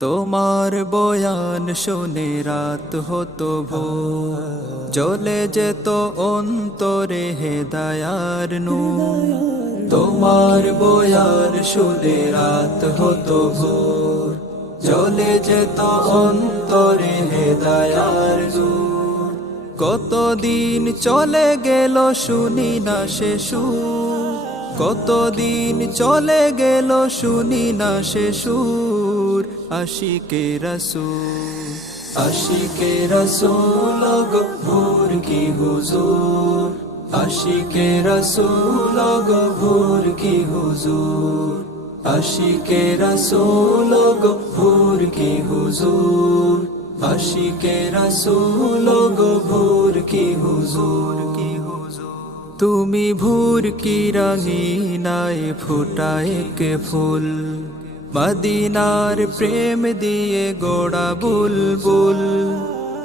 তোমার বয়ান শুনে রাত হতো ভোর, জ্বলে যেত অন্তরে হেদায়ার নূর। তোমার বয়ান শুনে রাত হতো ভোর, জ্বলে যেত অন্তরে হেদায়ার নূর। কতদিন চলে গেল শুনি না সে সুর, কতদিন চলে গেল শুনি না সে সুর। আশিকে রাসূল, আশিকে রাসূল গো ভোর কি হুজুর, আশিকে রাসূল গো ভোর কি হুজুর, আশিকে রাসূল গো ভোর কি হুজুর, আশিকে রাসূল গো ভোর কি হুজুর, কি হুজুর। তুমি ভোর কি রাঙিনায় ফোটায় কে ফুল, মদিনার প্রেম দিয়ে গোড়া বুলবুল।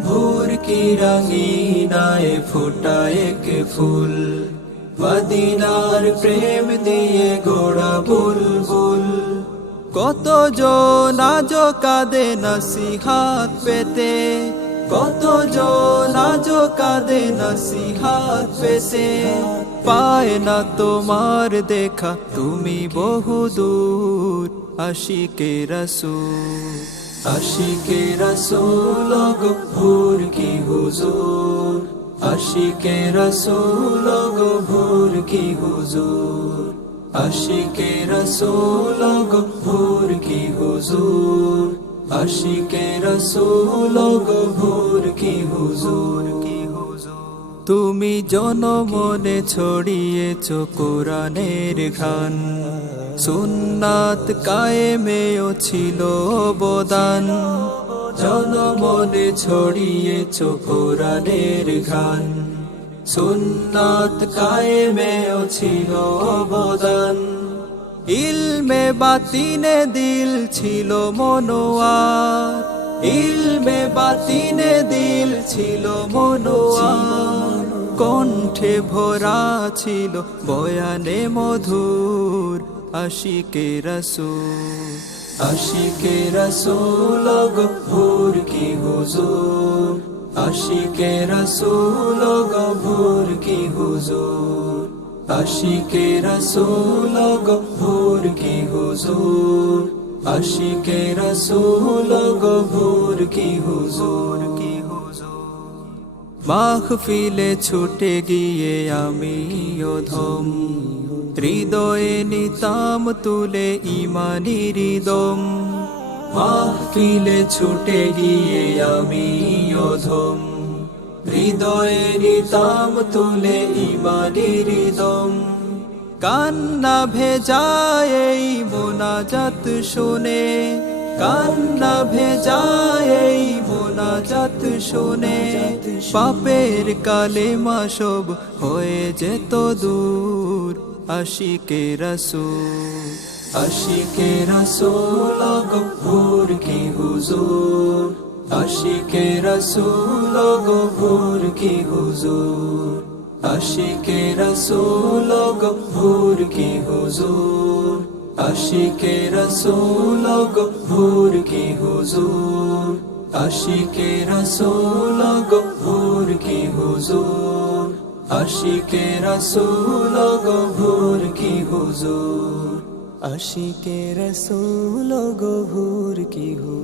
ভোর কি রাঙিনায় ফোটায় কে ফুল, মদিনার প্রেম দিয়ে গোড়া বুলবুল। কত জন আজ কাঁদে নসিহাত পেতে, কত জন আজ কাঁদে নসিহাত পেতে। পায় না তোমার দেখা তুমি বহুদূর, আশিকে রাসূল, আশিকে রাসূল গো ভোর কি হুজুর, আশিকে রাসূল গো ভোর কি হুজুর, আশিকে রাসূল গো ভোর কি হুজুর, আশিকে রাসূল গো ভোর কি হুজুর, কি হুজুর। তুমি জনমনে ছড়িয়েছ কোরআনের ঘ্রাণ, সুন্নাত কায়েমেও ছিল অবদান। জনমনে ছড়িয়েছ কোরআনের ঘ্রাণ, সুন্নাত কায়েমেও ছিল অবদান। ইলমে বাতিনে দিল ছিল মনোয়ার, ইলমে বাতিনে দিল ছিল মনোয়ার। কণ্ঠে ভরা ছিল বয়ানে মধুর, আশিকে রাসূল, আশিকে রাসূল গো ভোর কি হুজুর, আশিকে রাসূল গো ভোর কি হুজুর, আশিকে রাসূল গো ভোর কি হুজুর, আশিকে রাসূল গো ভোর কি হুজুর, কি হুজুর। মাহফিলে ছুটে গিয়ে আমি অধম, হৃদয়ে নিতাম তুলে ঈমানের দম। মাহফিলে ছুটে গিয়ে আমি অধম, হৃদয়ে নিতাম তুলে ঈমানের দম। কান্না ভেজায় এই মোনাজাত শুনে, কান্না ভেজায় এই মোনাজাত শুনে। পাপের কালেমা সব হয়ে যেত দূর, আশিকে রাসূল, আশিকে রাসূল গো ভোর কি হুজুর, আশিকে রাসূল গো ভোর কি হুজুর, আশিকে রাসূল গো ভোর কি হুজুর, আশিকে রাসূল গো ভোর কি হুজুর, আশিকে রাসূল গো ভোর কি হুজুর, আশিকে রাসূল গো ভোর কি হুজুর, আশিকে রাসূল গো ভোর কি হুজুর।